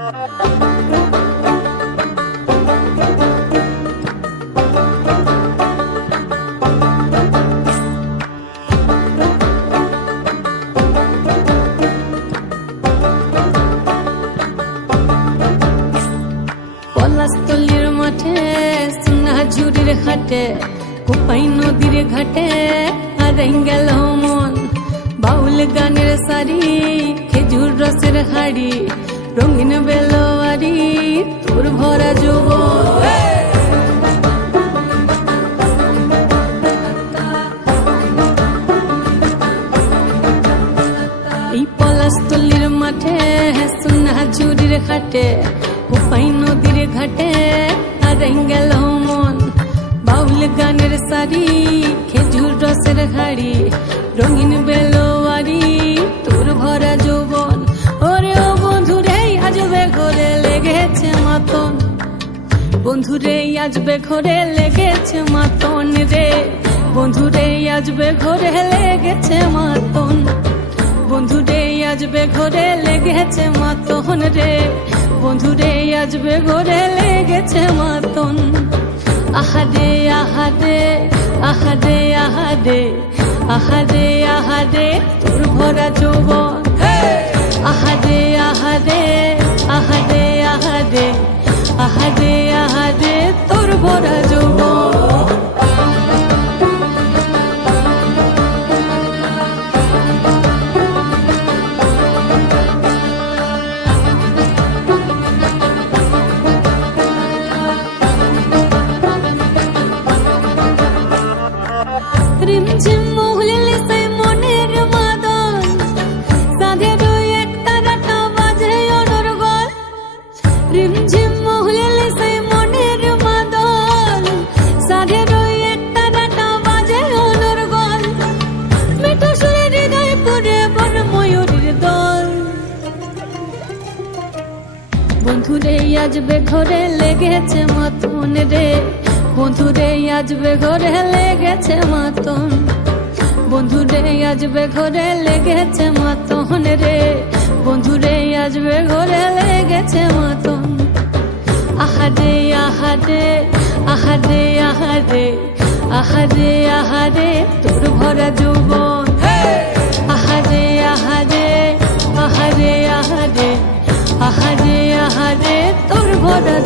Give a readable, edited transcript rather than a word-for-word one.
পলাশতলির মাঠে সোনা ঝুড়ির ঘাটে কোপাই নদীর ঘাটে হারাই গেল মন বাউল গানের সারি খেজুর রসের হাড়ি রঙিন বেলোয়ারি তোর ভরা যৌবন এই পলাশতলির মাঠে সোনা ঝুড়ির ঘাটে কোপাই নদীর ঘাটে হারাই গেল মন বাউল গানের সারি খেজুর রসের হাড়ি রঙিন বেলোয়ারি তোর ভরা যৌবন ওরে ও বন্ধুরে আজবে ঘরে লেগেছে মাতন বন্ধুরে আজবে ঘরে লেগেছে মাতন রে বন্ধুরে আজবে ঘরে লেগেছে মাতন বন্ধুরে আজবে ঘরে লেগেছে মাতন রে বন্ধুরে আজবে ঘরে লেগেছে মাতন আহারে আহারে আহারে আহারে আহারে আহারে তোর ভরা যৌবন আহারে আহারে আহারে আহারে আহারে আহারে তোর ভরা যৌবন রিমঝিম মহুলিলে সেই মনের মাদল সাধের এক তারাটা বাজে অনর্গল রিমঝিম মহুলিলে সেই মনের মাদল সাধের এক তারাটা বাজে অনর্গল মিঠো সুরে হৃদয় পুরে বন ময়ূরের দল বন্ধুরে আজবে ঘরে লেগেছে মাতন রে বন্ধুরে আজবে ঘরে লেগেছে মাতন বন্ধুরে আজবে ঘরে লেগেছে মাতন রে বন্ধুরে আজবে ঘরে লেগেছে মাতন আহারে আহারে আহারে আহারে আহারে আহারে তোর ভরা যৌবন আহারে আহারে আহারে আহারে আহারে আহারে তোর ভরা